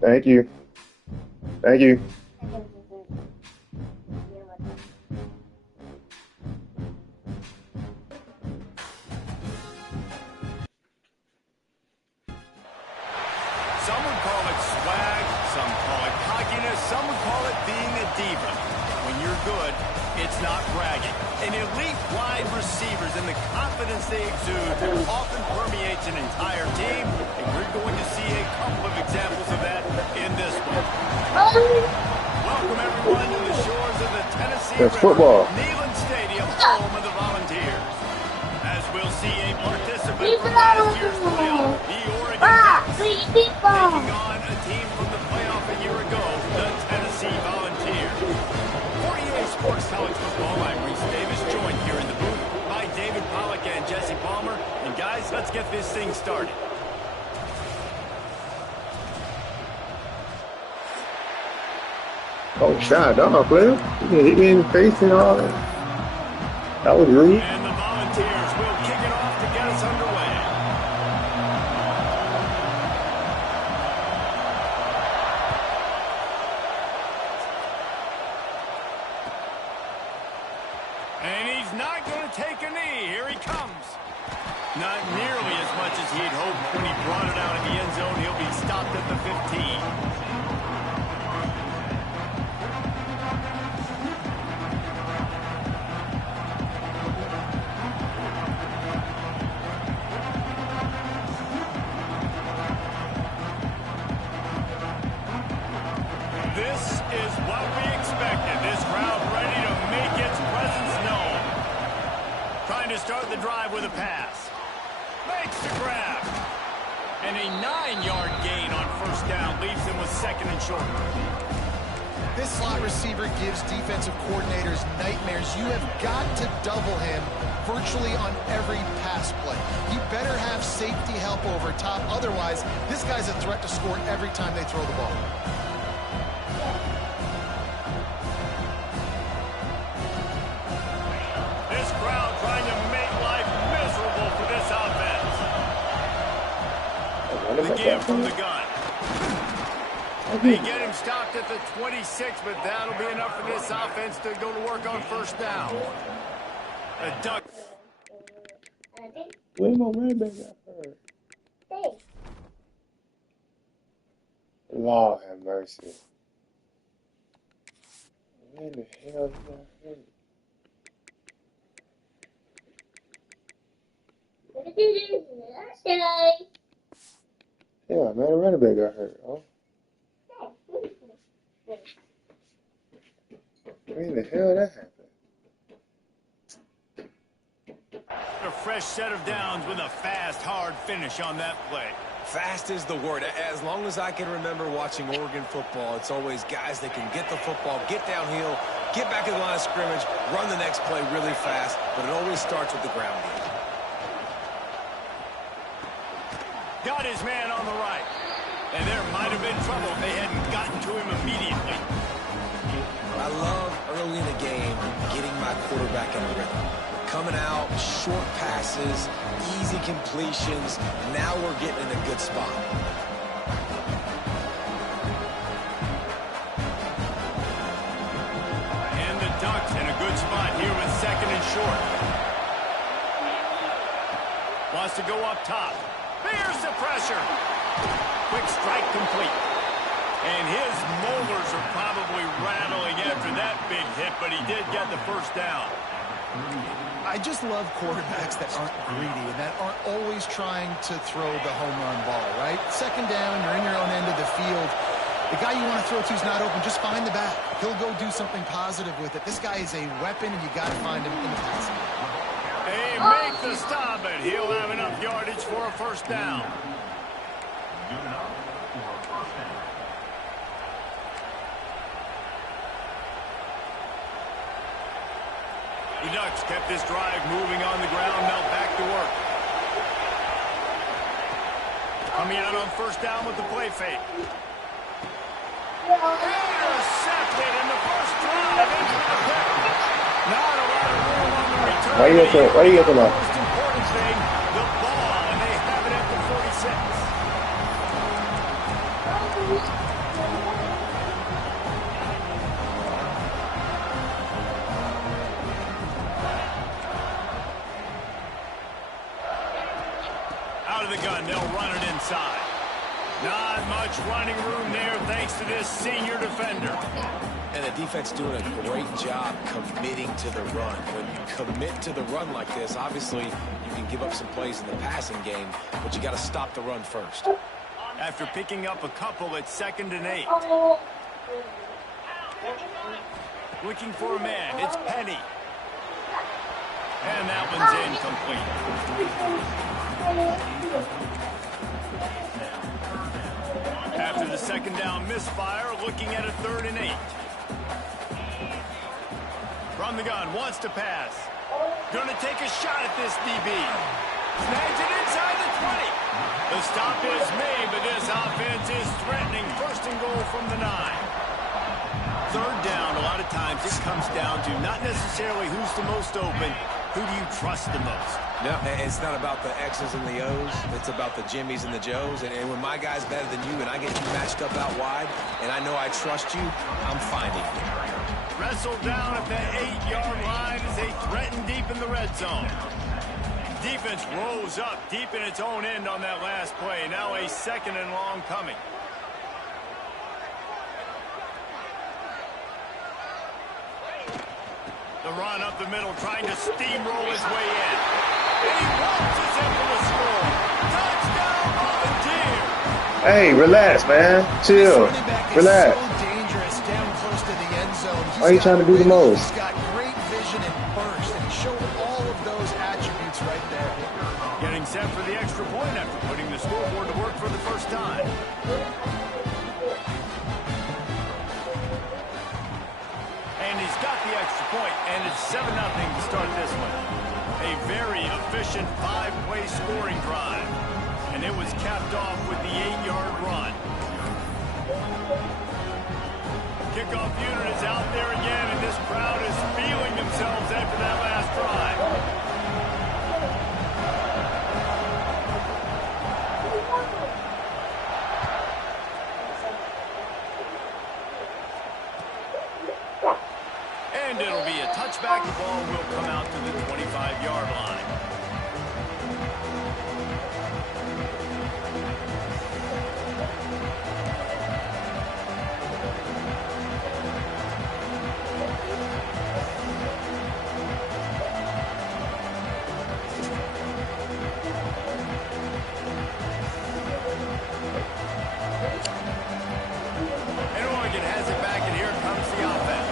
Thank you. Thank you. Some would call it swag, some call it cockiness, some would call it being a diva. When you're good, it's not bragging. An elite wide receivers and the confidence they exude often permeates an entire team, and we're going to see a couple of examples of that in this one. Welcome everyone to the shores of the Tennessee That's River, football. Neyland Stadium, home of the Volunteers. As we'll see a participant from last year's playoff, the Oregon Ducks, taking on a team from the playoff a year ago, the Tennessee Volunteers. For EA Sports College Football, I'm Reese Davis, joined here in the booth by David Pollack and Jesse Palmer. And guys, let's get this thing started. Oh, shot dog, player. He hit me in the face and all that. That was rude. And the Volunteers will kick it off to get us underway. And he's not going to take a knee. Here he comes. Not nearly as much as he'd hoped when he brought it out in the end zone. He'll be stopped at the 15. This is what we expected. This crowd ready to make its presence known. Trying to start the drive with a pass. Makes the grab. And a 9-yard gain on first down leaves him with second and short. This slot receiver gives defensive coordinators nightmares. You have got to double him virtually on every pass play. You better have safety help over top. Otherwise, this guy's a threat to score every time they throw the ball. This crowd trying to make life miserable for this offense. The give from the gun. They get him stopped at the 26, but that'll be enough for this offense to go to work on first down. A duck. When my running back got hurt. Lord have mercy. When the hell he got hurt? Yeah, man, the running back got hurt. Oh. When the hell that happened? A fresh set of downs with a fast, hard finish on that play. Fast is the word. As long as I can remember watching Oregon football, it's always guys that can get the football, get downhill, get back in the line of scrimmage, run the next play really fast, but it always starts with the ground game. Got his man on the right. And there might have been trouble if they hadn't gotten to him immediately. I love early in the game getting my quarterback in a rhythm. Coming out, short passes, easy completions. Now we're getting in a good spot. And the Ducks in a good spot here with second and short. Wants to go up top. There's the pressure. Quick strike complete. And his molars are probably rattling after that big hit, but he did get the first down. I just love quarterbacks that aren't greedy and that aren't always trying to throw the home run ball, right? Second down, you're in your own end of the field. The guy you want to throw to is not open. Just find the back. He'll go do something positive with it. This guy is a weapon, and you got to find him in the passing. They make the stop, and he'll have enough yardage for a first down. The Ducks kept this drive moving on the ground, now back to work. Coming out on first down with the play fake. Intercepted in the first drive into the pick. Not a lot of room on the return. Why you get the most important thing, the ball, and they have it at the 46. Out of the gun, they'll run it inside. Not much running room there thanks to this senior defender. And the defense doing a great job committing to the run. When you commit to the run like this, obviously you can give up some plays in the passing game, but you got to stop the run first. After picking up a couple, it's 2nd and 8. Looking for a man, it's Penny. And that one's incomplete. After the 2nd down misfire, looking at a 3rd and 8. From the gun, wants to pass. Gonna take a shot at this DB. Snags it inside the 20. The stop is made, but this offense is threatening. 1st and goal from the 9. 3rd down, a lot of times it comes down to not necessarily who's the most open, who do you trust the most? No, it's not about the X's and the O's. It's about the Jimmies and the Joes. And when my guy's better than you and I get you matched up out wide and I know I trust you, I'm finding you. Wrestled down at the 8-yard line as they threaten deep in the red zone. Defense rose up deep in its own end on that last play. Now a 2nd and long coming. The run up the middle, trying to steamroll his way in. And he waltzes in for the score. Touchdown, Volunteer! Hey, relax, man. Chill. Relax. So dangerous down close to the end zone. Why are you trying to do the most? He's got great vision and burst, and he showed all of those attributes right there. Getting set for the extra point after putting the scoreboard to work for the first time. And he's got the extra point, and it's 7-0 to start this one. A very efficient 5-play scoring drive. And it was capped off with the 8-yard run. Kickoff unit is out there again, and this crowd is feeling themselves after that last drive. And it'll be a touchback. The ball will come out to the 25-yard line. And Oregon has it back, and here comes the offense.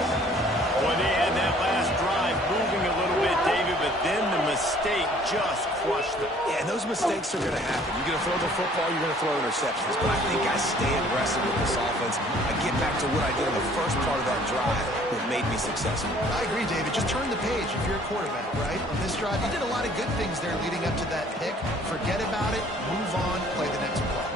Well, they had that last drive moving a little bit, David, but then the mistake just crushed them. Yeah, and those mistakes are going to happen. You're going to throw the football, you're going to throw interceptions. But I think I stay aggressive with this offense. I get back to what I did in the first part of that drive that made me successful. I agree, David. Just turn the page if you're a quarterback, right? On this drive, you did a lot of good things there leading up to that pick. Forget about it, move on, play the next play.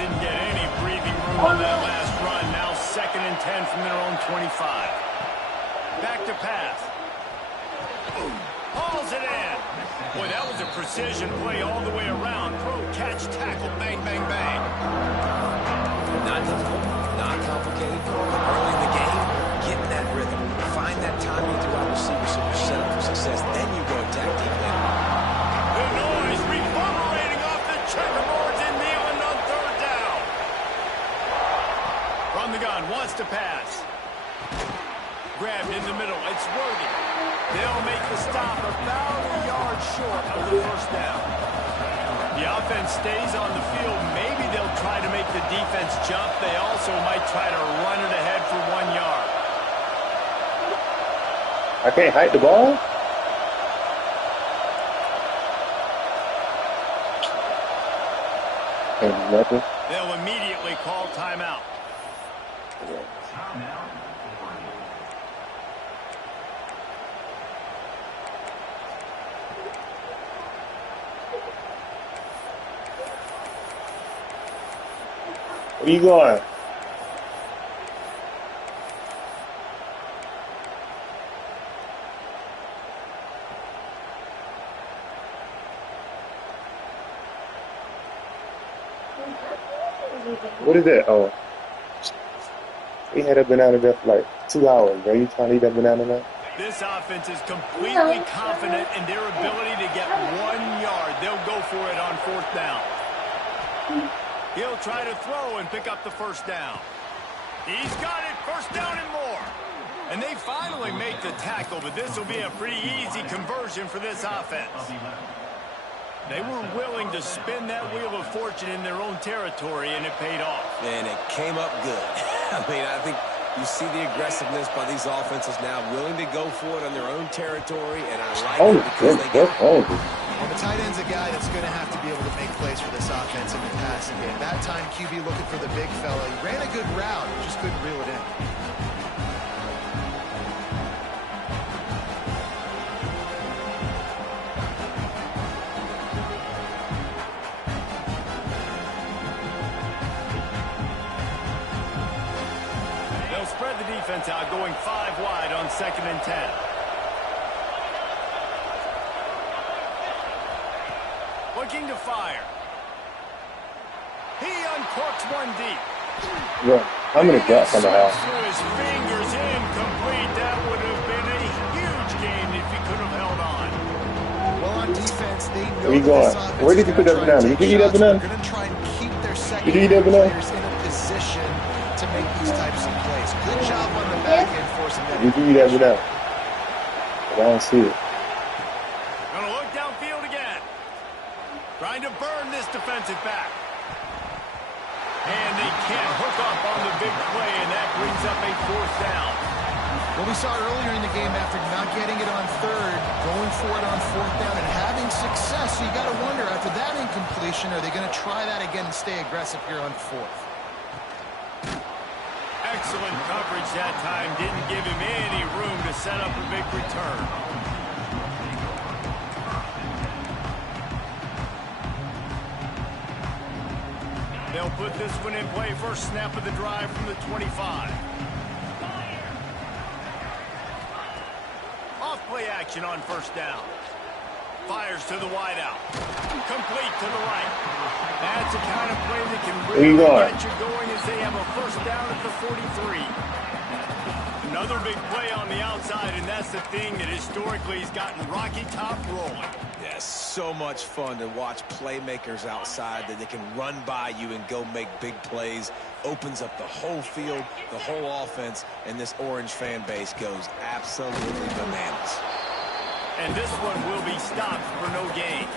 Didn't get any breathing room on that last run. Now 2nd and 10 from their own 25. Back to pass. Hauls it in. Boy, that was a precision play all the way around. Throw, catch, tackle, bang, bang, bang. Not difficult, not complicated. Early in the game, get in that rhythm. Find that timing throughout receivers so you're set up for success. Then you go attack deep later. The noise reverberating off the checkerboards and kneeling on 3rd down. From the gun, wants to pass. Grabbed in the middle, it's Worthy. They'll make the stop about a yard short of the 1st down. The offense stays on the field. Maybe they'll try to make the defense jump. They also might try to run it ahead for 1 yard. I can't hike the ball? And nothing. They'll immediately call timeout. Where you going? What is that? Oh. We had a banana there for like 2 hours, bro. You trying to eat that banana now? This offense is completely confident in their ability to get 1 yard. They'll go for it on 4th down. He'll try to throw and pick up the 1st down. He's got it, 1st down and more. And they finally make the tackle, but this will be a pretty easy conversion for this offense. They were willing to spin that wheel of fortune in their own territory, and it paid off. And it came up good. I mean, I think you see the aggressiveness by these offenses now, willing to go for it on their own territory, and I like it because they get it. And the tight end's a guy that's going to have to be able to make plays for this offense in the passing game. That time, QB looking for the big fella. He ran a good route, just couldn't reel it in. They'll spread the defense out, going 5 wide on 2nd and 10. Looking to fire. He uncorks one deep. Yeah, how many drops on the house? Through his fingers, incomplete. That would have been a huge gain if he could have held on. Well, on defense, they know Where you going? Where did you put that banana? Did you eat that banana? They're going to try and keep their Did you eat that banana? players in a position to make these types of plays. Good job on the back end forcing that. Did you eat that banana? I don't see it. Gonna look downfield again. Trying to burn this defensive back. And they can't hook up on the big play, and that brings up a 4th down. Well, we saw earlier in the game after not getting it on 3rd, going for it on 4th down and having success. So you got to wonder, after that incompletion, are they going to try that again and stay aggressive here on 4th? Excellent coverage that time. Didn't give him any room to set up a big return. They'll put this one in play. First snap of the drive from the 25. Off play action on 1st down. Fires to the wideout. Complete to the right. That's the kind of play that can really get you going as they have a 1st down at the 43. Another big play on the outside, and that's the thing that historically has gotten Rocky Top rolling. Yes, so much fun to watch playmakers outside that they can run by you and go make big plays. Opens up the whole field, the whole offense, and this Orange fan base goes absolutely bananas. And this one will be stopped for no gain.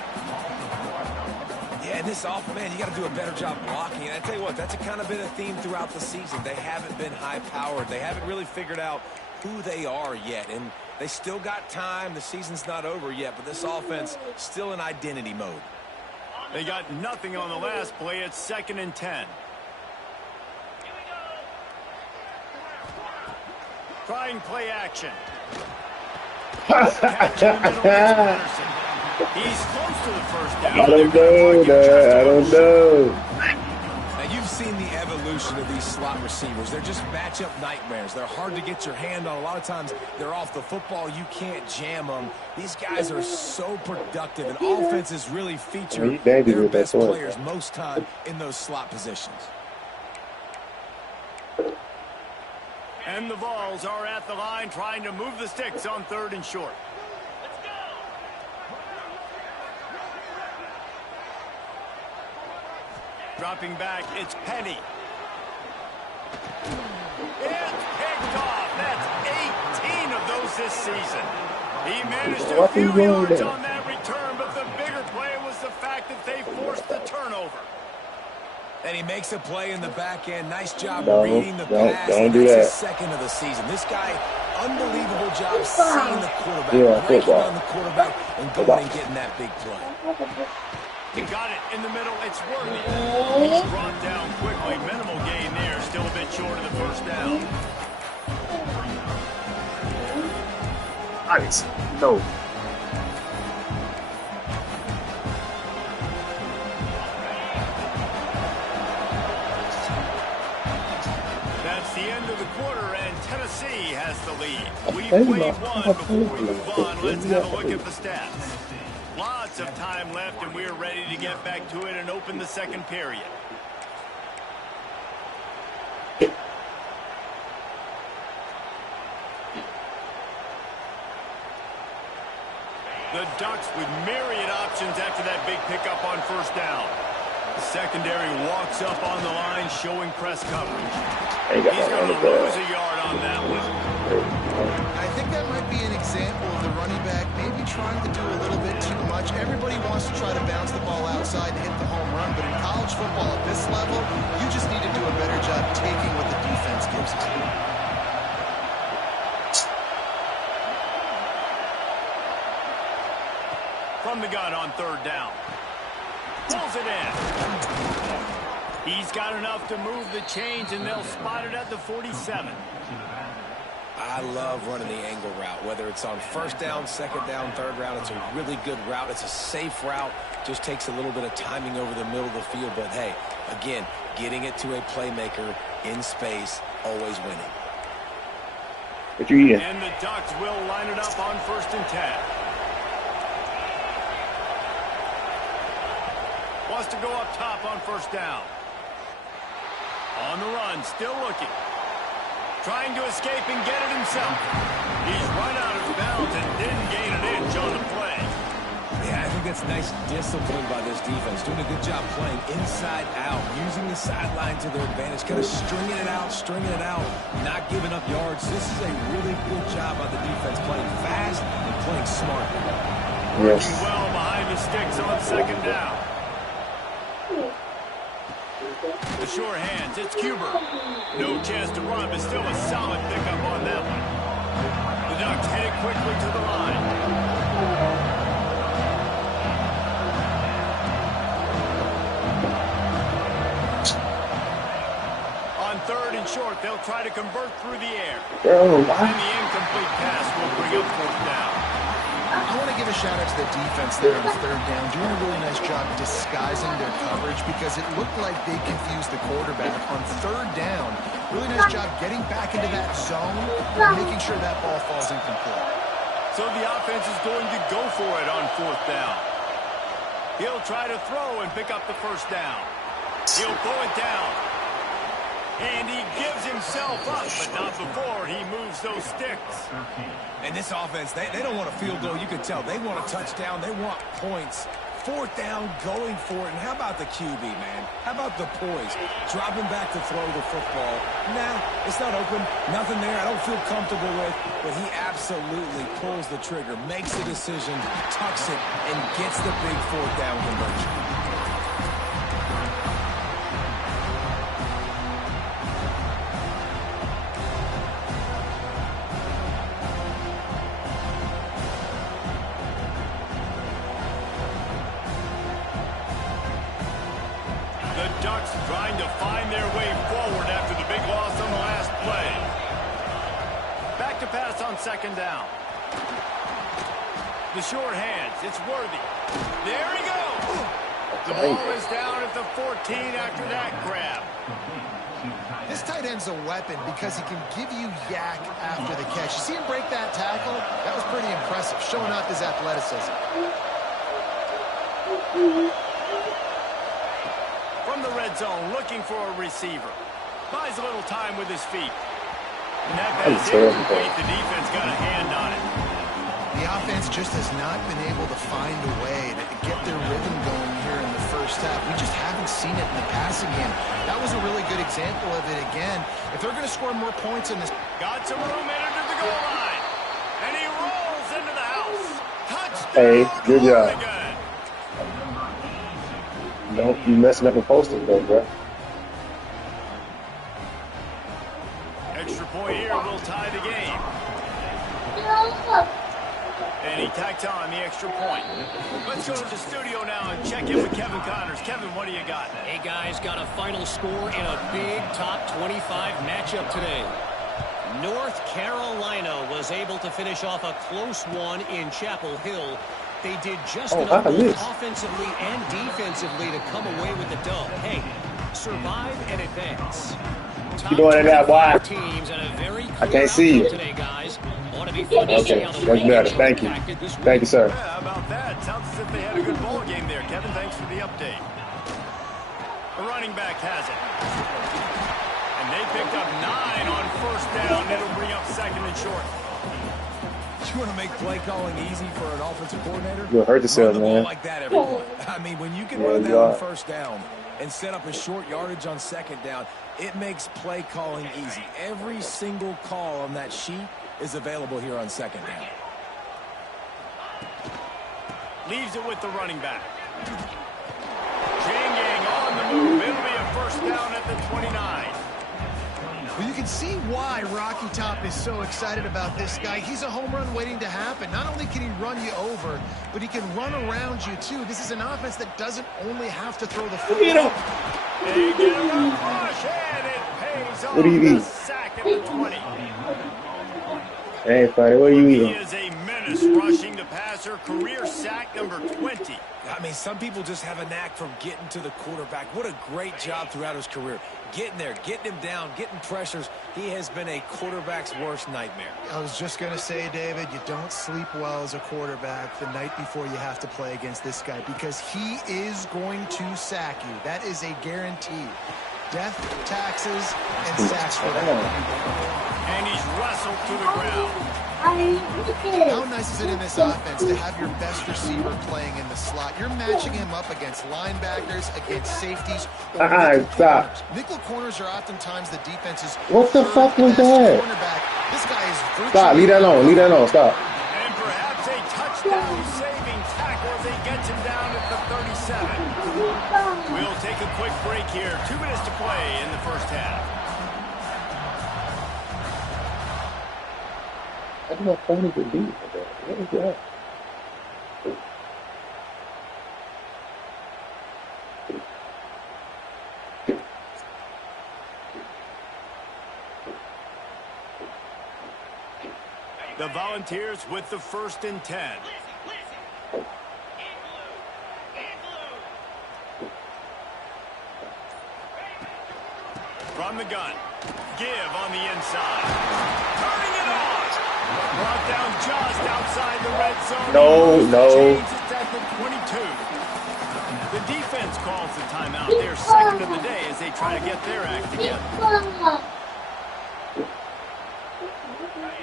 Yeah, and this offense, man, you got to do a better job blocking. And I tell you what, that's kind of been a theme throughout the season. They haven't been high-powered. They haven't really figured out who they are yet. And they still got time. The season's not over yet, but this offense still in identity mode. They got nothing on the last play. It's 2nd and 10. Trying play action. Catch in the middle, it's Patterson. He's close to the 1st down. I don't know that. I don't know. Now, you've seen the evolution of these slot receivers. They're just matchup nightmares. They're hard to get your hand on. A lot of times, they're off the football. You can't jam them. These guys are so productive, and offenses really feature their best players most time in those slot positions. And the Vols are at the line trying to move the sticks on 3rd and short. Let's go. Dropping back, it's Penny. It's picked off. That's 18 of those this season. He managed a few yards on that return, but the bigger play was the fact that they forced the turnover. And he makes a play in the back end. Nice job reading the pass. Don't do that. His 2nd of the season. This guy, unbelievable job seeing the quarterback, breaking on the quarterback, and going and getting that big play. He got it in the middle. It's Worthy. He's brought down quickly. Minimal gain there. Still a bit short of the 1st down. Nice. No. That's the end of the quarter, and Tennessee has the lead. We played one before we move on. Let's have a look at the stats. Lots of time left, and we're ready to get back to it and open the 2nd period. The Ducks with myriad options after that big pickup on first down. The secondary walks up on the line, showing press coverage. He's going to lose a yard on that one. I think that might be an example of the running back maybe trying to do a little bit too much. Everybody wants to try to bounce the ball outside and hit the home run, but in college football at this level, you just need to do a better job taking what the defense gives you. From the gun on third down. Pulls it in. He's got enough to move the chains, and they'll spot it at the 47. I love running the angle route, whether it's on first down, second down, third down. It's a really good route. It's a safe route. Just takes a little bit of timing over the middle of the field. But, hey, again, getting it to a playmaker in space, always winning. What you eating? And the Ducks will line it up on 1st and 10. Wants to go up top on first down. On the run, still looking. Trying to escape and get it himself. He's right out of bounds and didn't gain an inch on the play. Yeah, I think that's nice discipline by this defense. Doing a good job playing inside out, using the sideline to their advantage, kind of stringing it out, not giving up yards. This is a really good job by the defense, playing fast and playing smart. Yes. Working well behind the sticks on second down. The sure hands, it's Cuber. No chance to run, but still a solid pickup on that one. The Ducks headed quickly to the line. On third and short, they'll try to convert through the air. And the incomplete pass will bring up fourth down. I want to give a shout-out to the defense there on third down, doing a really nice job disguising their coverage because it looked like they confused the quarterback on third down. Really nice job getting back into that zone and making sure that ball falls incomplete. So the offense is going to go for it on fourth down. He'll try to throw and pick up the first down. He'll pull it down. And he gives himself up, but not before he moves those sticks. And this offense, they don't want a field goal. You can tell. They want a touchdown. They want points. Fourth down, going for it. And how about the QB, man? How about the poise? Dropping back to throw the football. Nah, it's not open. Nothing there I don't feel comfortable with. But he absolutely pulls the trigger, makes the decision, tucks it, and gets the big fourth down conversion. Trying to find their way forward after the big loss on the last play. Back to pass on second down. The short hands, it's Worthy. There he goes. The ball is down at the 14 after that grab. This tight end's a weapon because he can give you yak after the catch. You see him break that tackle? That was pretty impressive, showing off his athleticism. From the red zone, looking for a receiver. Buys a little time with his feet. And that pass incomplete. The defense got a hand on it. The offense just has not been able to find a way to get their rhythm going here in the first half. We just haven't seen it in the passing game. That was a really good example of it again. If they're going to score more points in this... Got some room in under the goal line. And he rolls into the house. Touchdown. Hey, good job. Oregon. Don't be messing up a poster though, bro. Extra point here will tie the game. And he tacked on the extra point. Let's go to the studio now and check in with Kevin Connors. Kevin, what do you got? Hey, guys, got a final score in a big top 25 matchup today. North Carolina was able to finish off a close one in Chapel Hill. They did just enough both offensively and defensively to come away with the dub. Hey, survive and advance. You doing it now, boy? Teams and a very I can't see you. Today, guys. Ought to be fun to see Okay, how the that's better. Thank you. Thank you, sir. Yeah, how about that? Sounds as if they had a good ball game there. Kevin, thanks for the update. The running back has it. And they picked up 9 on first down. That'll bring up second and short. You want to make play calling easy for an offensive coordinator? You'll hurt yourself, man. Like that, everyone. I mean, when you can run that on first down and set up a short yardage on second down, it makes play calling easy. Every single call on that sheet is available here on second down. Leaves it with the running back. Changing on the move. It'll be a first down at the 29. Well, you can see why Rocky Top is so excited about this guy. He's a home run waiting to happen. Not only can he run you over, but he can run around you, too. This is an offense that doesn't only have to throw the football. They get a rush, and it pays off. What do you eat? Sack at the 20. Hey, buddy, what are you eating? He is a menace rushing the passer. Career sack number 20. I mean, some people just have a knack for getting to the quarterback. What a great job throughout his career. Getting there, getting him down, getting pressures. He has been a quarterback's worst nightmare. I was just going to say, David, you don't sleep well as a quarterback the night before you have to play against this guy because he is going to sack you. That is a guarantee. Death, taxes, and sacks for that. And he's wrestled to the ground. How nice is it in this offense to have your best receiver playing in the slot? You're matching him up against linebackers, against safeties. Stop. Nickel corners are oftentimes the defense's What the fuck was that? This guy is Stop. Leave that alone. Leave that alone. Stop. And perhaps a touchdown-saving tackle as he gets him down at the 37. We'll take a quick break here. 2 minutes to play in the first half. I don't know if phone is a beat. What is that? The Volunteers with the 1st and 10. From the gun. Give on the inside. Turning it on. Brought down just outside the red zone. No. Changes at the 22. The defense calls the timeout. They're second of the day as they try to get their act together.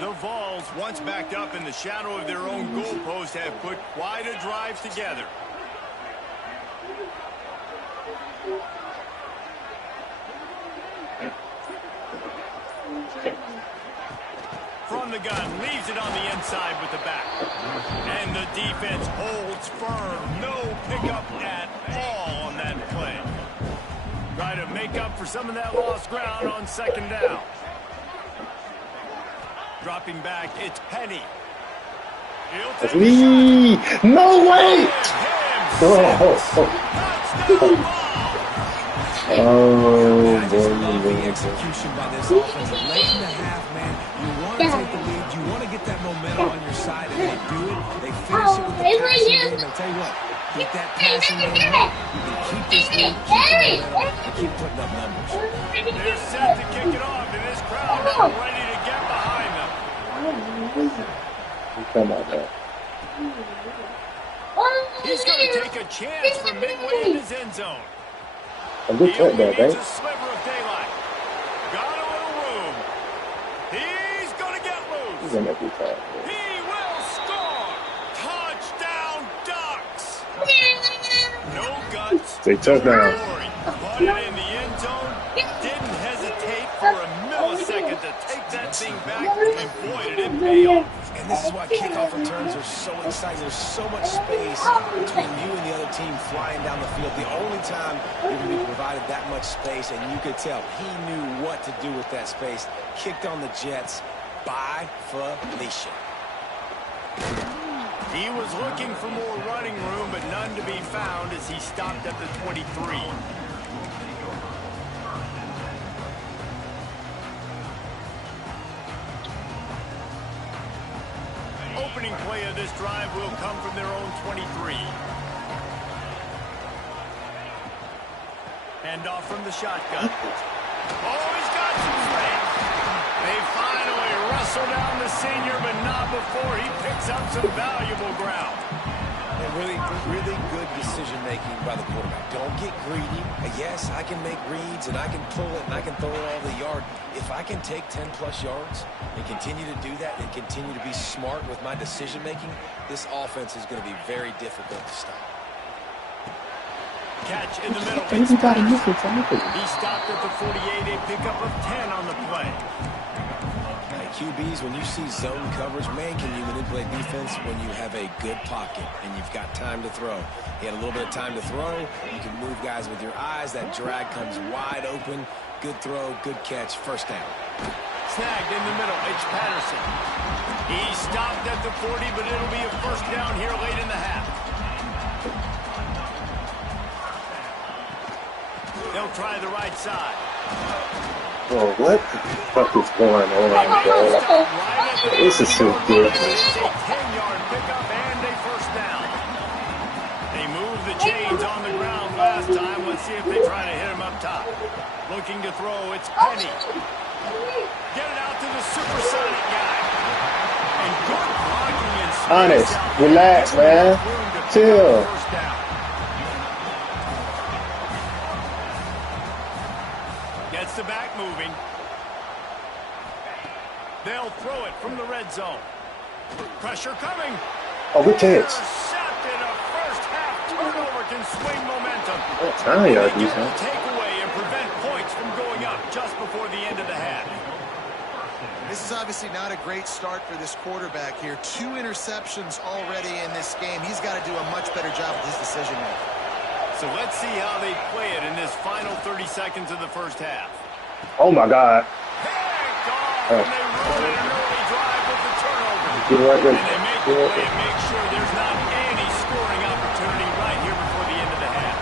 The Vols, once backed up in the shadow of their own goalpost, have put quite a drive together. From the gun, leaves it on the inside with the back. And the defense holds firm. No pickup at all on that play. Try to make up for some of that lost ground on second down. Dropping back, it's Penny. He'll take a shot. No way! Execution by this offense. Late in the half, man. You want to take the lead. You want to get that momentum on your side, and they do it. They finish it with the passing game. I'll tell you what, keep that passing game up. You can keep this lead, keep the momentum, and keep putting up numbers. They're set to kick it off, and this crowd is ready to get behind them. Come on, man. He's going to take a chance from midway in his end zone. A good He only touchdown, needs right? a sliver of daylight. Got a little room. He's going to get loose. He's gonna be tired. He will score. Touchdown, Ducks. No guts. Say touchdown. Glory. Caught it in the end zone. Didn't hesitate for a millisecond to take that thing back. And boy, did it pay off. And this is why kickoff returns are so exciting. There's so much space between you and the other team flying down the field. The only time you're going to be provided that much space, and you could tell he knew what to do with that space. Kicked on the Jets by Felicia. He was looking for more running room, but none to be found as he stopped at the 23. Opening play of this drive will come from their own 23. Hand off from the shotgun. Oh, he's got some space. They finally wrestle down the senior, but not before he picks up some valuable ground. And really good decision-making by the quarterback. Don't get greedy. Yes, I can make reads, and I can pull it, and I can throw it all the yard. If I can take 10-plus yards and continue to do that and continue to be smart with my decision-making, this offense is going to be very difficult to stop. Catch in the middle. He stopped at the 48, a pickup of 10 on the play. QBs, when you see zone coverage, man, can you manipulate defense when you have a good pocket and you've got time to throw. He had a little bit of time to throw. You can move guys with your eyes. That drag comes wide open. Good throw, good catch, first down. Snagged in the middle, H. Patterson. He stopped at the 40, but it'll be a first down here late in the half. They'll try the right side. Oh, what the fuck is going on, bro? This is so good. It's a 10-yard pickup and a first down. They moved the chains on the ground last time. Let's see if they try to hit him up top. Looking to throw, it's Penny. Get it out to the supersonic guy. And good blocking and space. Honest, relax, man. Chill. Gets the back moving. They'll throw it from the red zone. Pressure coming. Oh, good catch. Intercepted. A first half turnover can swing momentum. What time y'all do, Get man? the takeaway and prevent points from going up just before the end of the half. This is obviously not a great start for this quarterback here. 2 interceptions already in this game. He's got to do a much better job with his decision making. So let's see how they play it in this final 30 seconds of the first half. Oh my God. And they ruin an early drive with the turnover. Get right there. And they make the play and make sure there's not any scoring opportunity right here before the end of the half.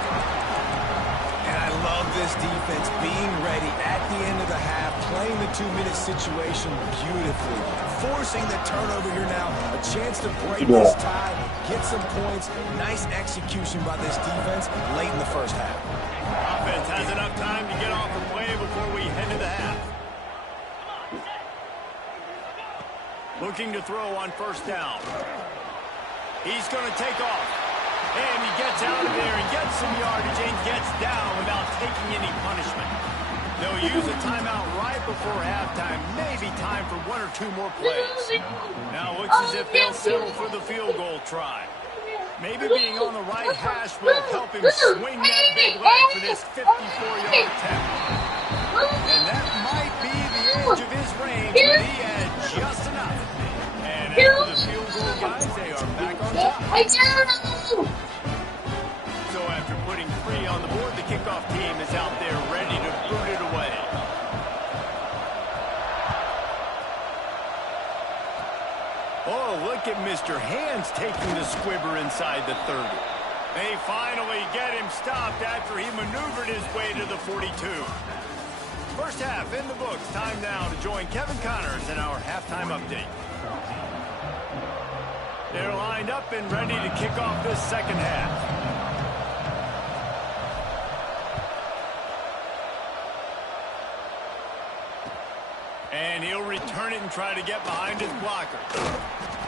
And I love this defense being ready at the end of the half, playing the 2-minute situation beautifully, forcing the turnover here now, a chance to break this tie, get some points. Nice execution by this defense late in the first half. Offense has enough time to get off the play before we head to the half. Looking to throw on first down. He's going to take off. And he gets out of there and gets some yardage and gets down without taking any punishment. They'll use a timeout right before halftime. Maybe time for 1 or 2 more plays. Now it looks as if they'll settle for the field goal try. Maybe being on the right hash will help him swing that big leg for this 54-yard attempt. And that might be the edge of his range, but he had just enough. And after the field goal, guys, they are back on top. So after putting 3 on the board, the kickoff team is out there ready to boot it away. Oh, look at Mr. Hands taking the squibber inside the 30. They finally get him stopped after he maneuvered his way to the 42. First half in the books. Time now to join Kevin Connors in our halftime update. They're lined up and ready to kick off this second half. And he'll return it and try to get behind his blocker.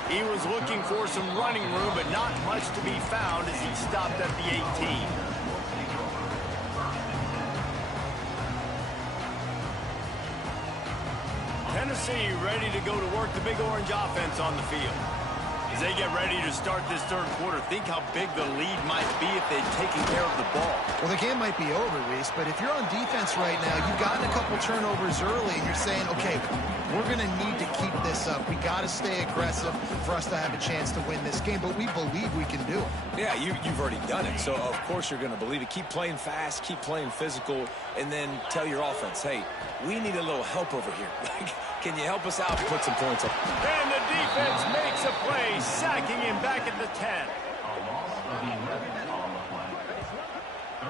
He was looking for some running room, but not much to be found as he stopped at the 18. Tennessee ready to go to work the big orange offense on the field. As they get ready to start this third quarter, think how big the lead might be if they'd taken care of the ball. Well, the game might be over, Reese, but if you're on defense right now, you've gotten a couple turnovers early, and you're saying, okay, we're going to need to keep this up. We got to stay aggressive for us to have a chance to win this game, but we believe we can do it. Yeah, you've already done it, so of course you're going to believe it. Keep playing fast, keep playing physical, and then tell your offense, hey, we need a little help over here. Can you help us out and put some points up? And the defense makes a play, sacking him back at the 10.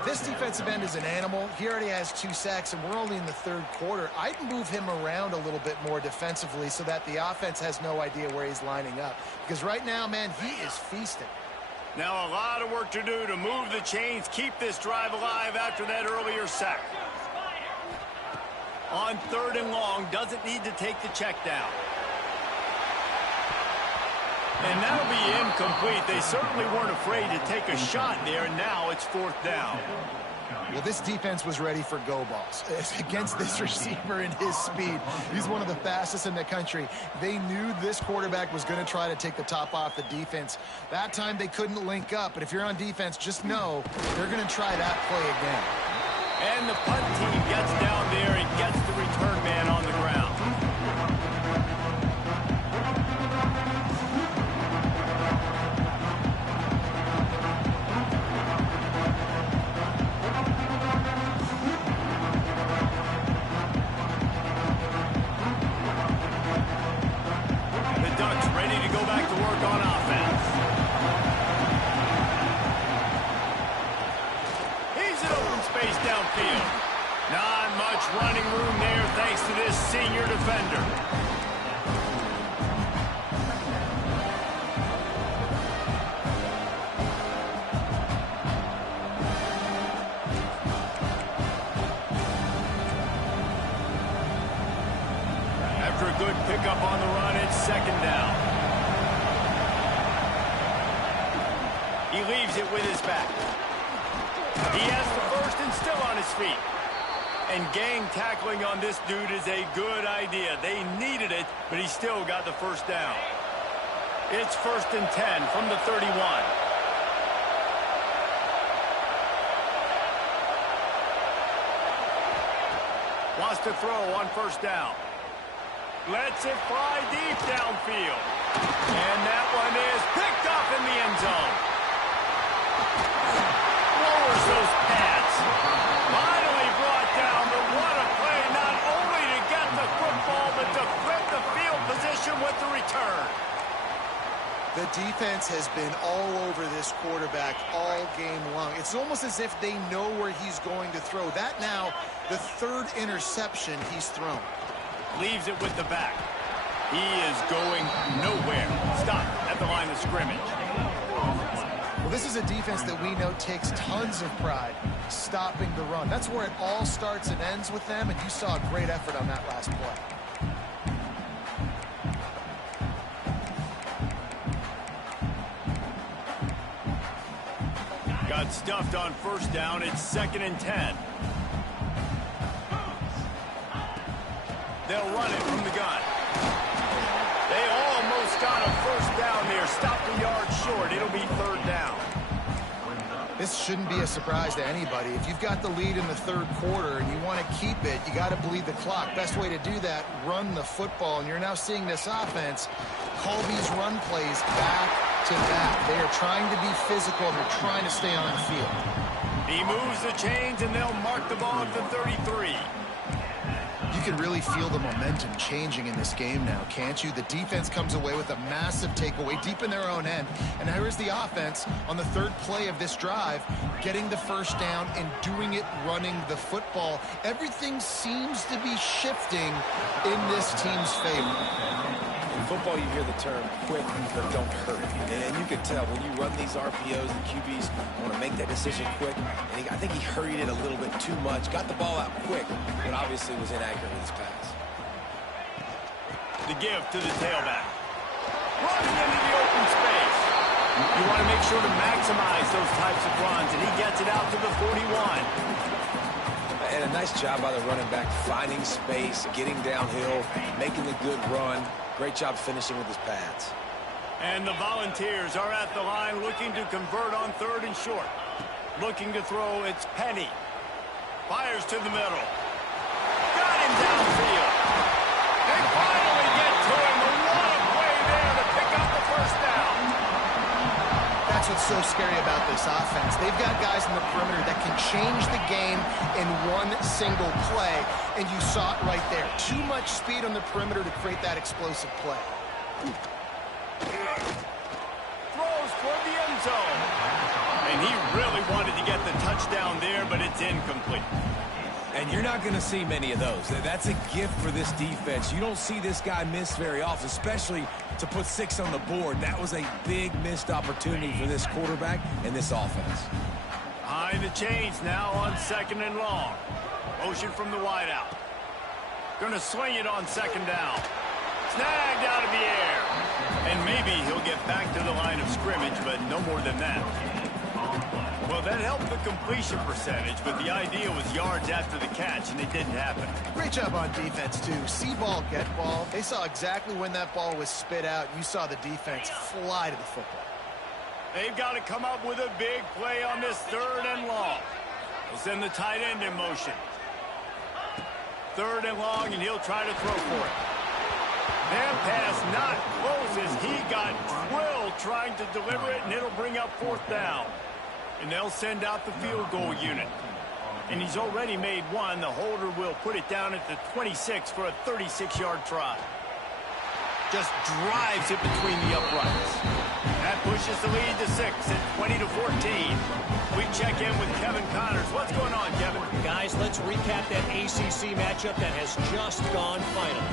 This defensive end is an animal. He already has 2 sacks, and we're only in the third quarter. I'd move him around a little bit more defensively so that the offense has no idea where he's lining up. Because right now, man, he is feasting. Now a lot of work to do to move the chains, keep this drive alive after that earlier sack. On 3rd and long, doesn't need to take the check down. And that'll be incomplete. They certainly weren't afraid to take a shot there, and now it's 4th down. Well, this defense was ready for go balls. Against this receiver and his speed, he's one of the fastest in the country. They knew this quarterback was going to try to take the top off the defense. That time they couldn't link up, but if you're on defense, just know they're going to try that play again. And the punt team gets down there and gets the return man on the ground. Not much running room there thanks to this senior defender. After a good pickup on the run, it's 2nd down. He leaves it with his back. He has the first and still on his feet. And gang tackling on this dude is a good idea. They needed it, but he still got the 1st down. It's 1st and 10 from the 31. Wants to throw on 1st down. Lets it fly deep downfield. And that one is picked up in the end zone. Lowers those pads. Finally brought down, but what a play, not only to get the football, but to flip the field position with the return. The defense has been all over this quarterback all game long. It's almost as if they know where he's going to throw. That now, the 3rd interception he's thrown. Leaves it with the back. He is going nowhere. Stop at the line of scrimmage. Well, this is a defense that we know takes tons of pride stopping the run. That's where it all starts and ends with them, and you saw a great effort on that last play. Got stuffed on 1st down. It's 2nd and 10. They'll run it from the gun. They almost got a 1st down there. Stopped a yard short. It'll be 3rd down. This shouldn't be a surprise to anybody. If you've got the lead in the 3rd quarter and you want to keep it, you got to bleed the clock. Best way to do that, run the football. And you're now seeing this offense call these run plays back to back. They are trying to be physical. They're trying to stay on the field. He moves the chains, and they'll mark the ball at the 33. You can really feel the momentum changing in this game now, can't you? The defense comes away with a massive takeaway deep in their own end. And here is the offense on the 3rd play of this drive, getting the 1st down and doing it running the football. Everything seems to be shifting in this team's favor. In football, you hear the term quick but don't hurry. And you can tell when you run these RPOs, the QBs want to make that decision quick. And I think he hurried it a little bit too much. Got the ball out quick, but obviously was inaccurate with his pass. The give to the tailback. Running into the open space. You want to make sure to maximize those types of runs, and he gets it out to the 41. And a nice job by the running back, finding space, getting downhill, making the good run. Great job finishing with his pads. And the Volunteers are at the line looking to convert on 3rd and short. Looking to throw, it's Penny. Fires to the middle. Got him downfield. They finally get to him. What a play there to pick up the 1st down. That's what's so scary about this offense. They've got guys in the perimeter that can change the game in one single play, and you saw it right there. Too much speed on the perimeter to create that explosive play. Throws toward the end zone. And he really wanted to get the touchdown there, but it's incomplete. And you're not going to see many of those. That's a gift for this defense. You don't see this guy miss very often, especially to put 6 on the board. That was a big missed opportunity for this quarterback and this offense. Behind the chains now on 2nd and long. Motion from the wideout. Going to swing it on 2nd down. Snagged out of the air. And maybe he'll get back to the line of scrimmage, but no more than that. Well, that helped the completion percentage, but the idea was yards after the catch, and it didn't happen. Great job on defense, too. See ball, get ball. They saw exactly when that ball was spit out. You saw the defense fly to the football. They've got to come up with a big play on this 3rd and long. They'll send the tight end in motion. 3rd and long, and he'll try to throw for it. That pass not close as he got drilled trying to deliver it, and it'll bring up 4th down. And they'll send out the field goal unit. And he's already made one. The holder will put it down at the 26 for a 36-yard try. Just drives it between the uprights. That pushes the lead to 6 at 20-14. We check in with Kevin Connors. What's going on, Kevin? Guys, let's recap that ACC matchup that has just gone final.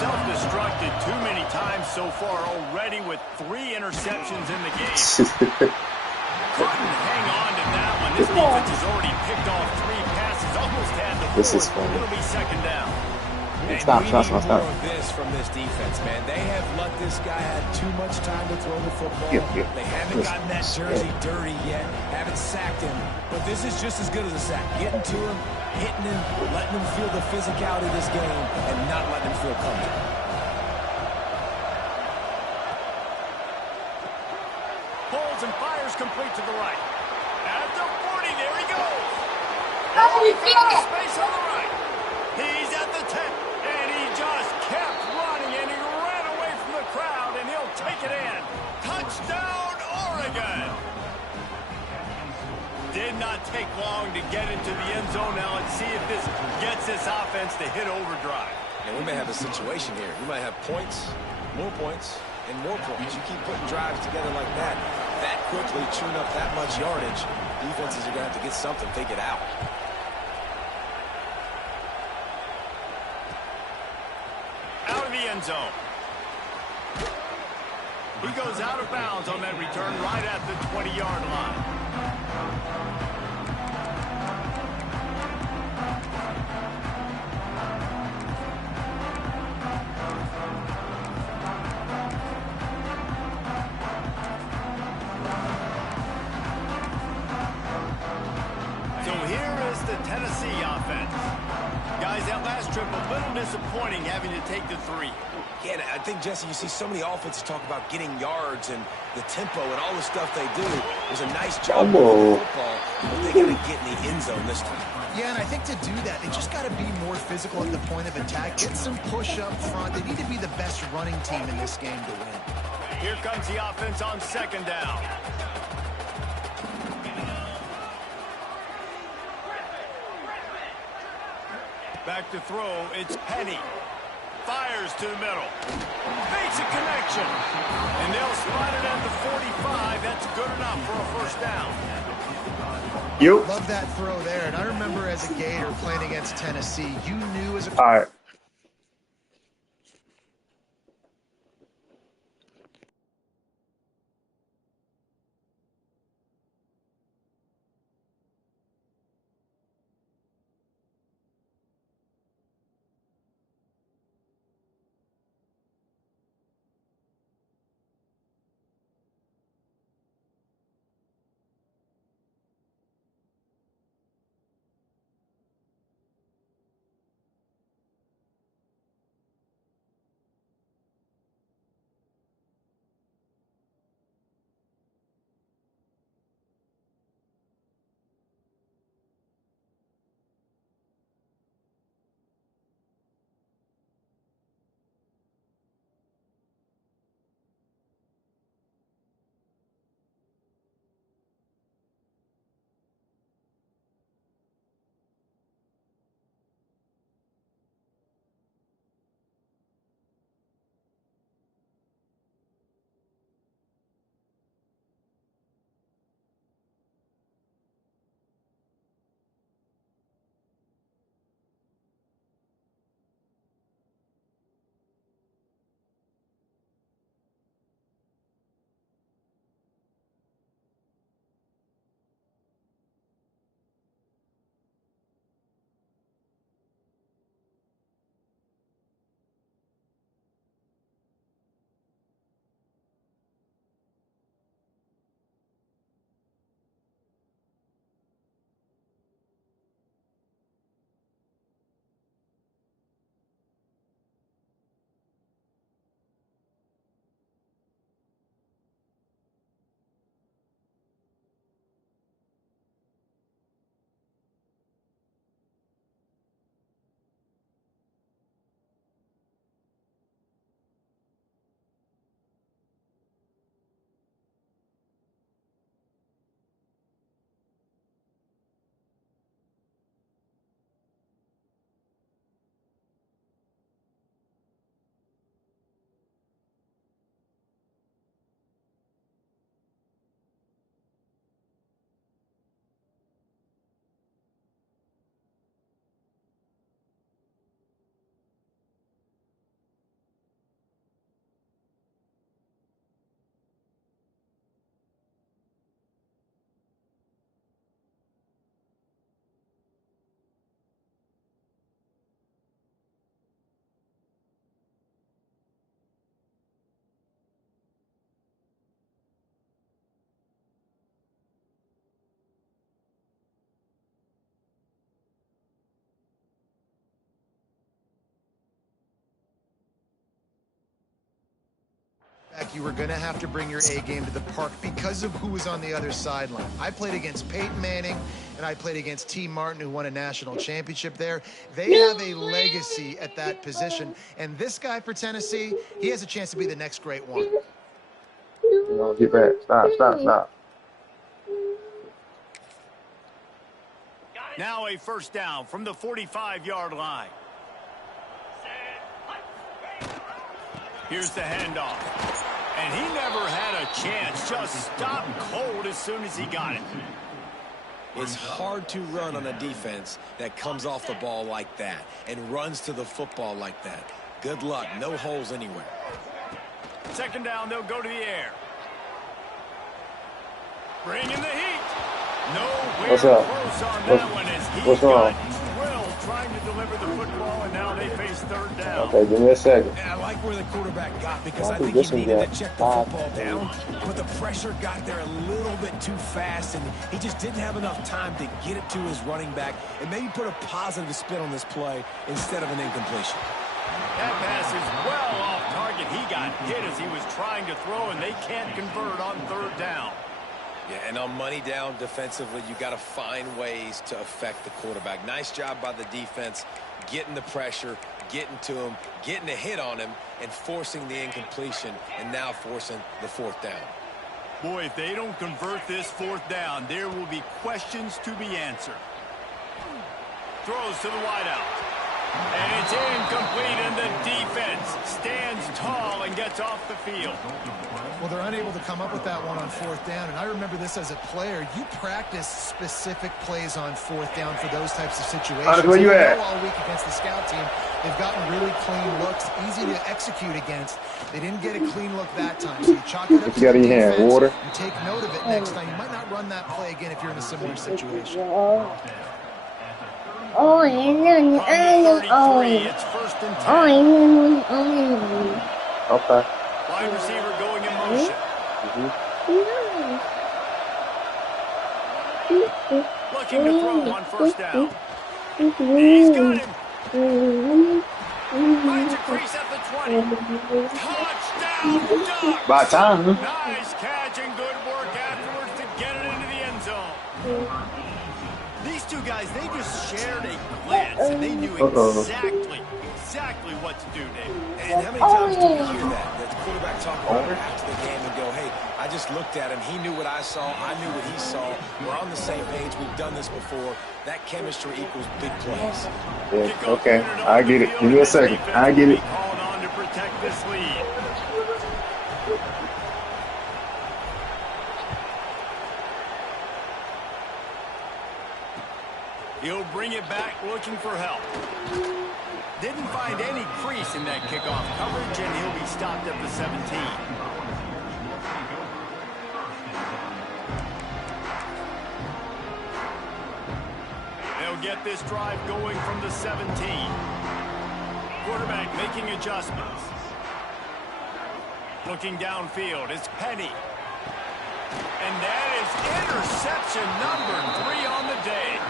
Self-destructed too many times so far already with 3 interceptions in the game. Couldn't hang on to that one. This defense has already picked off 3 passes, almost had the 4th. This is funny. It'll be 2nd down. Stop. More of this from this defense, man. They have let this guy have too much time to throw the football. They haven't gotten that jersey dirty yet, haven't sacked him. But this is just as good as a sack. Getting to him, hitting him, letting him feel the physicality of this game, and not letting him feel comfortable. Pulls and fires complete to the right. At the 40, there he goes. Oh, he found a space on the right. He's at the 10. Just kept running, and he ran away from the crowd, and he'll take it in. Touchdown, Oregon! Did not take long to get into the end zone. Now let's see if this gets this offense to hit overdrive. And we may have a situation here. We might have points, and more points. You keep putting drives together like that quickly, chewing up that much yardage, defenses are going to have to get something figured out. Out of the end zone. He goes out of bounds on that return right at the 20-yard line. So here is the Tennessee offense. Guys, that last trip, a little disappointing having to take the 3. Yeah, and I think, Jesse, you see so many offenses talk about getting yards and the tempo and all the stuff they do. It was a nice job moving the football, but they got to get in the end zone this time. Yeah, and I think to do that, they just got to be more physical at the point of attack. Get some push up front. They need to be the best running team in this game to win. Here comes the offense on 2nd down. Back to throw, it's Penny. Fires to the middle. Makes a connection. And they'll spot it at the 45. That's good enough for a 1st down. Love that throw there. And I remember as a Gator playing against Tennessee, you knew as a... All right. You were going to have to bring your A game to the park because of who was on the other sideline. I played against Peyton Manning, and I played against T. Martin, who won a national championship there. They have a legacy at that position. And this guy for Tennessee, he has a chance to be the next great one. No, get back. Stop. Now a first down from the 45-yard line. Here's the handoff. And he never had a chance. Just stopped cold as soon as he got it. It's hard to run on a defense that comes off the ball like that and runs to the football like that. Good luck. No holes anywhere. Second down, they'll go to the air. Bring in the heat. Nowhere What's up? close on that one as he What's wrong? got drilled trying to deliver the football, and now they face third down. Okay, give me a second. And I like where the quarterback got because I think think this he one needed got to check the football down, but the pressure got there a little bit too fast, and he just didn't have enough time to get it to his running back and maybe put a positive spin on this play instead of an incompletion. That pass is well off target. He got hit as he was trying to throw, and they can't convert on third down. Yeah, and on money down defensively, you got to find ways to affect the quarterback. Nice job by the defense, getting the pressure, getting to him, getting a hit on him, and forcing the incompletion, and now forcing the fourth down. Boy, if they don't convert this fourth down, there will be questions to be answered. Throws to the wideout. And it's incomplete, and the defense stands tall and gets off the field. Well, they're unable to come up with that one on fourth down, and I remember this as a player. You practice specific plays on fourth down for those types of situations. Where you at? All week against the scout team, they've gotten really clean looks, easy to execute against. They didn't get a clean look that time, so you chalk it up to the defense and take note of it next time. You might not run that play again if you're in a similar situation. From the 33, it's first and 10. Okay. Wide receiver going in motion. Looking to throw on first down. He's got him. Finds a crease at the 20. Touchdown, Ducks. By time. Nice catch and good work afterwards to get it into the end zone. These two guys, they just shared a glance, and they knew exactly what to do, Dave. And how many times do we hear that? That the quarterback talk about it after the game and go, hey, I just looked at him. He knew what I saw. I knew what he saw. We're on the same page. We've done this before. That chemistry equals big plays. Yeah, okay, I get it. Give me a second. I get it. Called on to protect this lead. He'll bring it back looking for help. Didn't find any crease in that kickoff coverage, and he'll be stopped at the 17. They'll get this drive going from the 17. Quarterback making adjustments. Looking downfield, it's Penny. And that is interception number 3 on the day.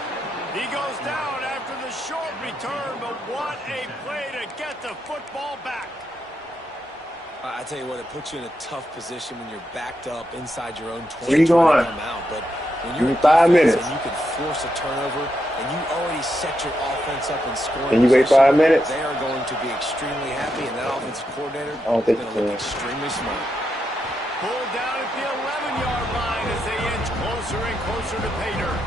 He goes down after the short return, but what a play to get the football back. I tell you what, it puts you in a tough position when you're backed up inside your own 20. Where you going? Come out. But when you're 5 minutes. And you can force a turnover, and you already set your offense up in scoring. Can you wait 5 minutes? They are going to be extremely happy, and that offensive coordinator I don't think is so. going to look extremely smart. Pulled down at the 11-yard line as they inch closer and closer to pay dirt.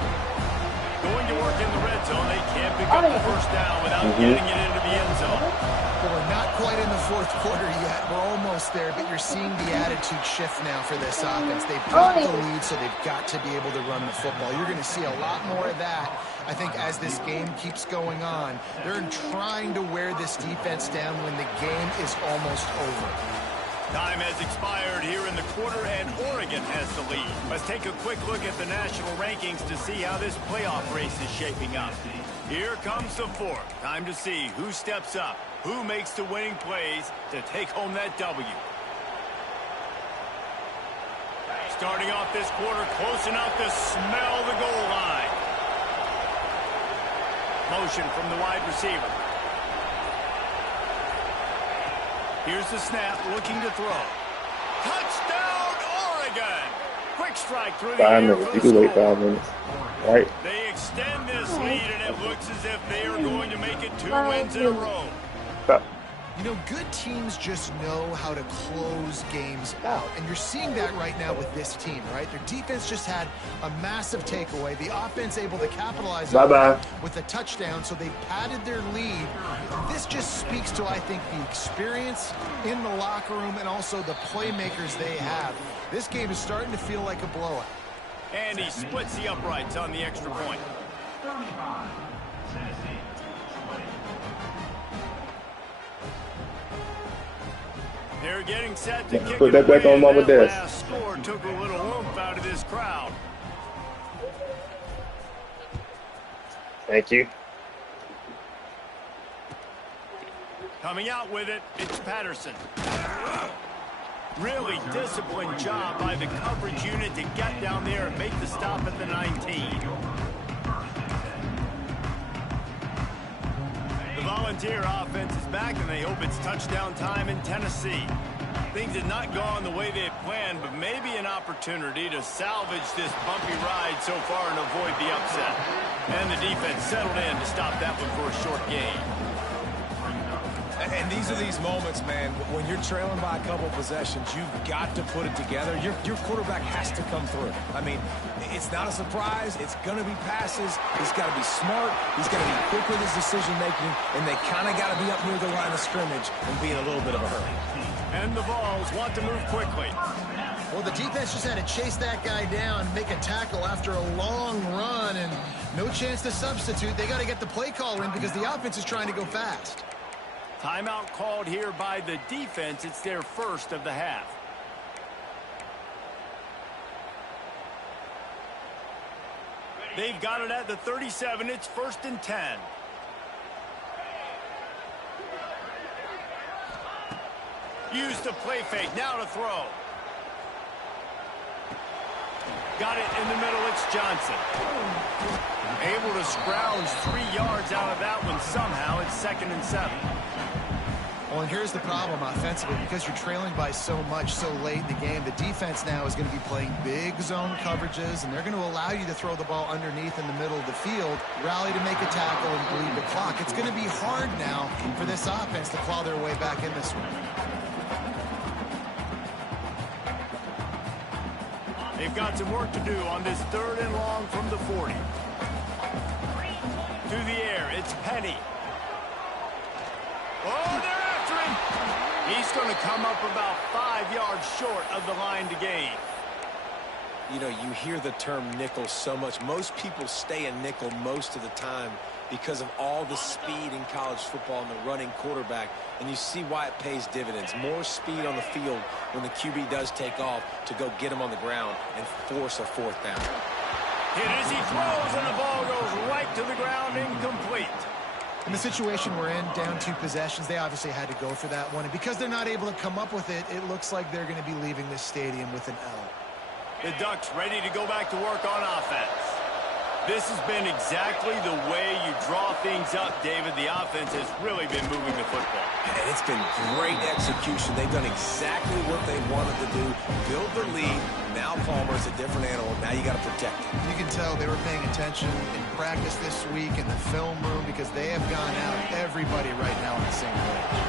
Going to work in the red zone. They can't pick up the first down without getting it into the end zone. Well, we're not quite in the fourth quarter yet. We're almost there, but you're seeing the attitude shift now for this offense. They've got the lead, so they've got to be able to run the football. You're going to see a lot more of that, I think, as this game keeps going on. They're trying to wear this defense down when the game is almost over. Time has expired here in the quarter, and Oregon has the lead. Let's take a quick look at the national rankings to see how this playoff race is shaping up. Here comes the fourth. Time to see who steps up, who makes the winning plays to take home that W. Starting off this quarter close enough to smell the goal line. Motion from the wide receiver. Here's the snap, looking to throw. Touchdown, Oregon. Quick strike through the 5 air minutes. for You the can wait score. 5 minutes. Right? They extend this lead, and it looks as if they are going to make it 2 wins in a row. Stop. You know, good teams just know how to close games out, and you're seeing that right now with this team, right? Their defense just had a massive takeaway. The offense able to capitalize on that with a touchdown, so they padded their lead. This just speaks to, I think, the experience in the locker room and also the playmakers they have. This game is starting to feel like a blowout. And he splits the uprights on the extra point. They're getting set to kick Put that it back away, on Mama and that Desk. last score took a little oomph out of this crowd. Thank you. Coming out with it, it's Patterson. Really disciplined job by the coverage unit to get down there and make the stop at the 19. The Volunteer offense is back, and they hope it's touchdown time in Tennessee. Things had not gone the way they had planned, but maybe an opportunity to salvage this bumpy ride so far and avoid the upset. And the defense settled in to stop that one for a short gain. And these are these moments, man, when you're trailing by a couple possessions, you've got to put it together. Your quarterback has to come through. I mean, it's not a surprise. It's going to be passes. He's got to be smart. He's got to be quick with his decision-making, and they kind of got to be up near the line of scrimmage and be in a little bit of a hurry. And the Vols want to move quickly. Well, the defense just had to chase that guy down, make a tackle after a long run, and no chance to substitute. They got to get the play call in because the offense is trying to go fast. Timeout called here by the defense. It's their first of the half. They've got it at the 37. It's 1st and 10. Use the play fake. Now to throw. Got it in the middle. It's Johnson. Able to scrounge 3 yards out of that one somehow. It's 2nd and 7. Well, and here's the problem offensively. Because you're trailing by so much so late in the game, the defense now is going to be playing big zone coverages, and they're going to allow you to throw the ball underneath in the middle of the field, rally to make a tackle, and bleed the clock. It's going to be hard now for this offense to claw their way back in this one. They've got some work to do on this 3rd and long from the 40. Through the air, it's Penny. Oh, they're after him. He's going to come up about 5 yards short of the line to gain. You know, you hear the term nickel so much. Most people stay a nickel most of the time because of all the speed in college football and the running quarterback. And you see why it pays dividends. More speed on the field when the QB does take off to go get him on the ground and force a 4th down. Hit as he throws, and the ball goes right to the ground, incomplete. In the situation we're in, down 2 possessions, they obviously had to go for that one. And because they're not able to come up with it, it looks like they're going to be leaving this stadium with an L. The Ducks ready to go back to work on offense. This has been exactly the way you draw things up, David. The offense has really been moving the football. And it's been great execution. They've done exactly what they wanted to do. Build the lead. Now Palmer's a different animal. Now you got to protect it. You can tell they were paying attention in practice this week in the film room because they have gone out, everybody right now on the same page.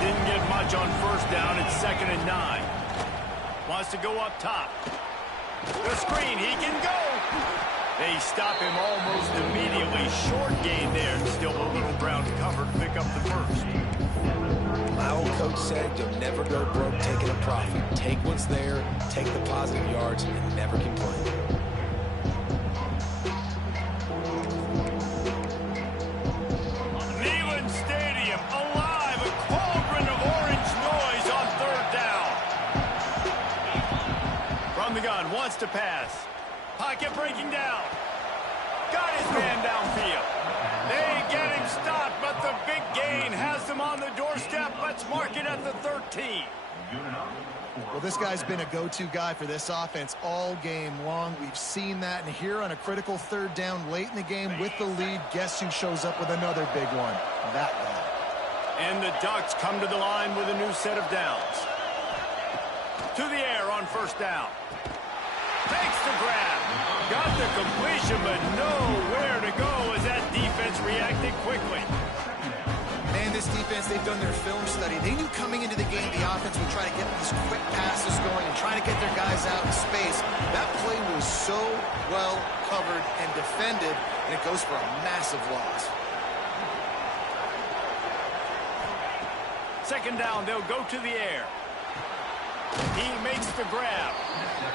Didn't get much on 1st down. It's 2nd and 9. Wants to go up top. The screen. He can go. They stop him almost immediately. Short gain there. Still a little ground covered. Pick up the 1st. My old coach said you'll never go broke taking a profit. Take what's there, take the positive yards, and never complain. Neyland Stadium alive. A cauldron of orange noise on 3rd down. From the gun. Wants to pass. Pocket breaking down. Got his man downfield. They get him stopped, but the big gain has them on the doorstep. Let's mark it at the 13. Well, this guy's been a go-to guy for this offense all game long. We've seen that, and here on a critical 3rd down late in the game with the lead, guess who shows up with another big one? That guy. And the Ducks come to the line with a new set of downs. To the air on first down. Takes the grab. Got the completion, but nowhere to go as that defense reacted quickly. Man, this defense, they've done their film study. They knew coming into the game the offense would try to get these quick passes going and try to get their guys out in space. That play was so well covered and defended, and it goes for a massive loss. Second down, they'll go to the air. He makes the grab.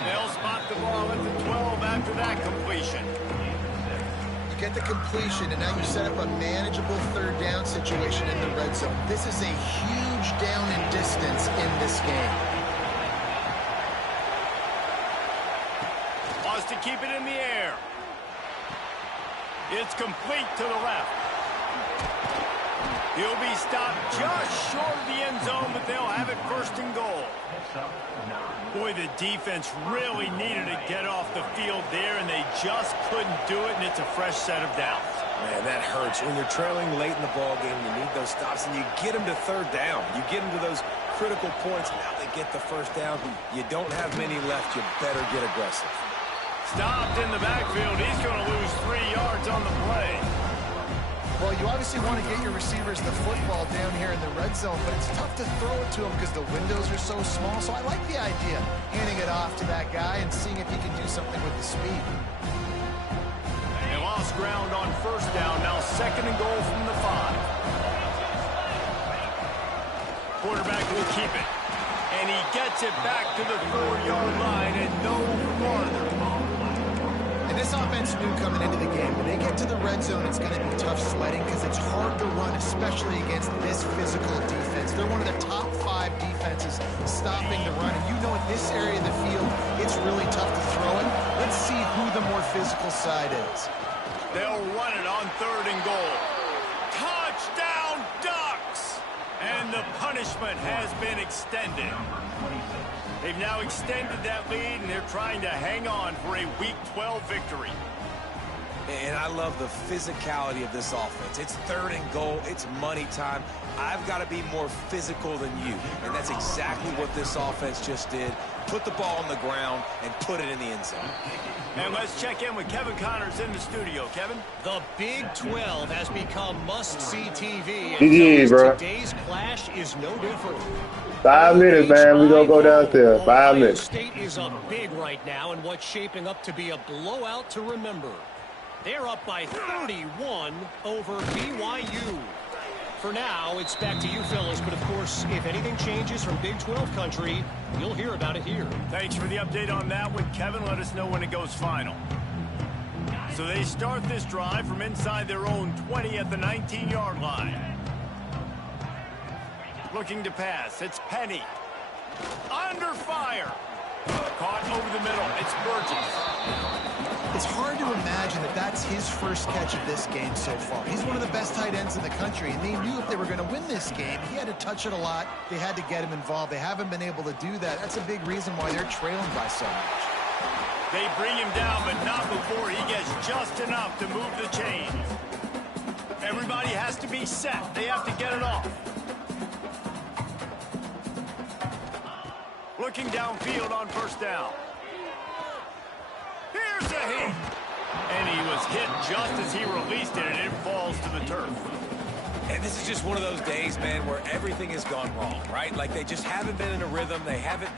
They'll spot the ball at the 12 after that completion. You get the completion, and now you set up a manageable third down situation in the red zone. This is a huge down in distance in this game. Wants to keep it in the air. It's complete to the left. He'll be stopped just short of the end zone, but they'll have it first and goal. Boy, the defense really needed to get off the field there, and they just couldn't do it, and it's a fresh set of downs. Man, that hurts. When you're trailing late in the ball game, you need those stops, and you get them to third down. You get them to those critical points. Now they get the first down. You don't have many left. You better get aggressive. Stopped in the backfield. He's going to lose 3 yards on the play. Well, you obviously want to get your receivers the football down here in the red zone, but it's tough to throw it to them because the windows are so small. So I like the idea, handing it off to that guy and seeing if he can do something with the speed. They lost ground on first down. Now second and goal from the 5. Quarterback will keep it. And he gets it back to the 4-yard line and no farther. And this offense knew coming into the game, when they get to the red zone, it's going to be tough sledding because it's hard to run, especially against this physical defense. They're one of the top 5 defenses stopping the run. And you know in this area of the field, it's really tough to throw it. Let's see who the more physical side is. They'll run it on third and goal. Touchdown, Ducks! And the punishment has been extended. They've now extended that lead, and they're trying to hang on for a Week 12 victory. And I love the physicality of this offense. It's third and goal. It's money time. I've got to be more physical than you. And that's exactly what this offense just did. Put the ball on the ground and put it in the end zone. And let's check in with Kevin Connors in the studio. Kevin? The Big 12 has become must-see TV. GG, bro. Today's clash is no different. 5 minutes, man. We're going to go downstairs. 5 minutes. State is up big right now in what's shaping up to be a blowout to remember. They're up by 31 over BYU. For now, it's back to you, fellas. But, of course, if anything changes from Big 12 country, you'll hear about it here. Thanks for the update on that one, Kevin. Let us know when it goes final. So they start this drive from inside their own 20 at the 19-yard line. Looking to pass. It's Penny. Under fire. Caught over the middle. It's Burgess. It's hard to imagine that that's his first catch of this game so far. He's one of the best tight ends in the country, and they knew if they were going to win this game, he had to touch it a lot. They had to get him involved. They haven't been able to do that. That's a big reason why they're trailing by so much. They bring him down, but not before he gets just enough to move the chains. Everybody has to be set. They have to get it off. Looking downfield on first down. Here's a hit. And he was hit just as he released it, and it falls to the turf. And this is just one of those days, man, where everything has gone wrong, right? Like they just haven't been in a rhythm. They haven't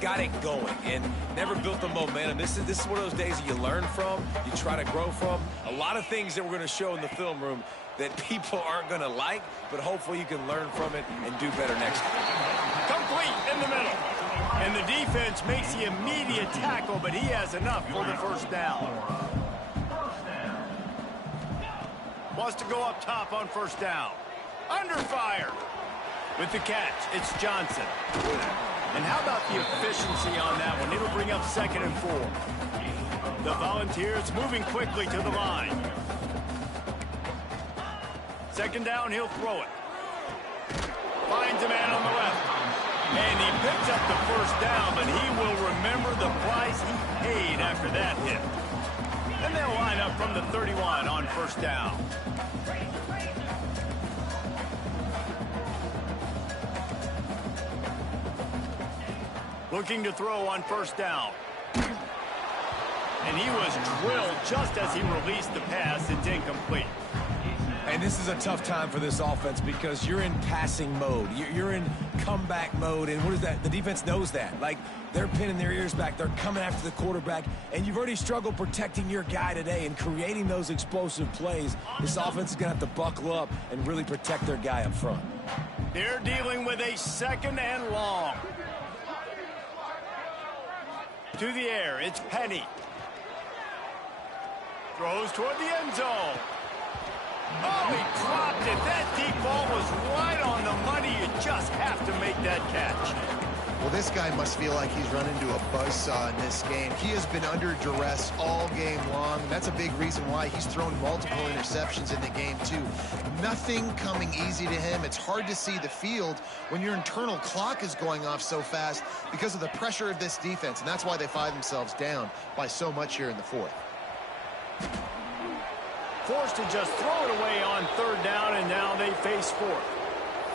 got it going and never built the momentum. This is one of those days that you learn from, you try to grow from. A lot of things that we're going to show in the film room that people aren't going to like, but hopefully you can learn from it and do better next time. Complete in the middle. And the defense makes the immediate tackle, but he has enough for the first down. Wants to go up top on first down. Under fire. With the catch, it's Johnson. And how about the efficiency on that one? It'll bring up second and 4. The Volunteers moving quickly to the line. Second down, he'll throw it. Finds a man on the left. And he picks up the first down, but he will remember the price he paid after that hit. And they'll line up from the 31 on first down. Looking to throw on first down. And he was drilled just as he released the pass. It's incomplete. And this is a tough time for this offense because you're in passing mode. You're in comeback mode. And what is that? The defense knows that. Like, they're pinning their ears back. They're coming after the quarterback. And you've already struggled protecting your guy today and creating those explosive plays. This offense is going to have to buckle up and really protect their guy up front. They're dealing with a second and long. To the air, it's Penny. Throws toward the end zone. Oh, he dropped it. That deep ball was right on the money. You just have to make that catch. Well, this guy must feel like he's run into a buzzsaw in this game. He has been under duress all game long. That's a big reason why he's thrown multiple interceptions in the game, too. Nothing coming easy to him. It's hard to see the field when your internal clock is going off so fast because of the pressure of this defense, and that's why they find themselves down by so much here in the fourth. Forced to just throw it away on third down, and now they face fourth.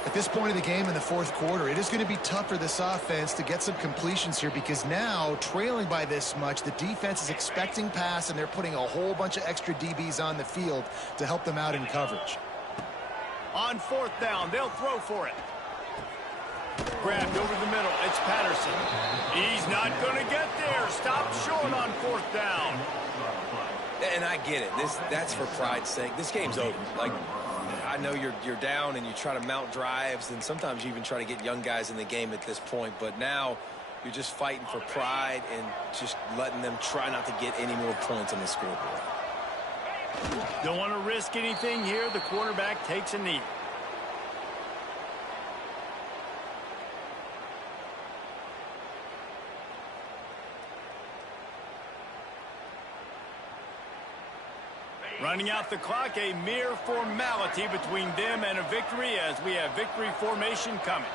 At this point of the game in the fourth quarter, it is going to be tough for this offense to get some completions here because now, trailing by this much, the defense is expecting pass, and they're putting a whole bunch of extra DBs on the field to help them out in coverage. On fourth down, they'll throw for it. Grabbed over the middle. It's Patterson. He's not going to get there. Stopped short on fourth down. And I get it. That's for pride's sake. This game's over. Like, I know you're down and you try to mount drives, and sometimes you even try to get young guys in the game at this point. But now you're just fighting for pride and just letting them try not to get any more points on the scoreboard. Don't want to risk anything here. The quarterback takes a knee. Running out the clock, a mere formality between them and a victory as we have victory formation coming.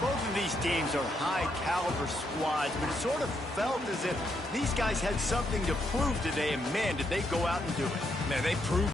Both of these teams are high-caliber squads, but it sort of felt as if these guys had something to prove today, and man, did they go out and do it. Man, they proved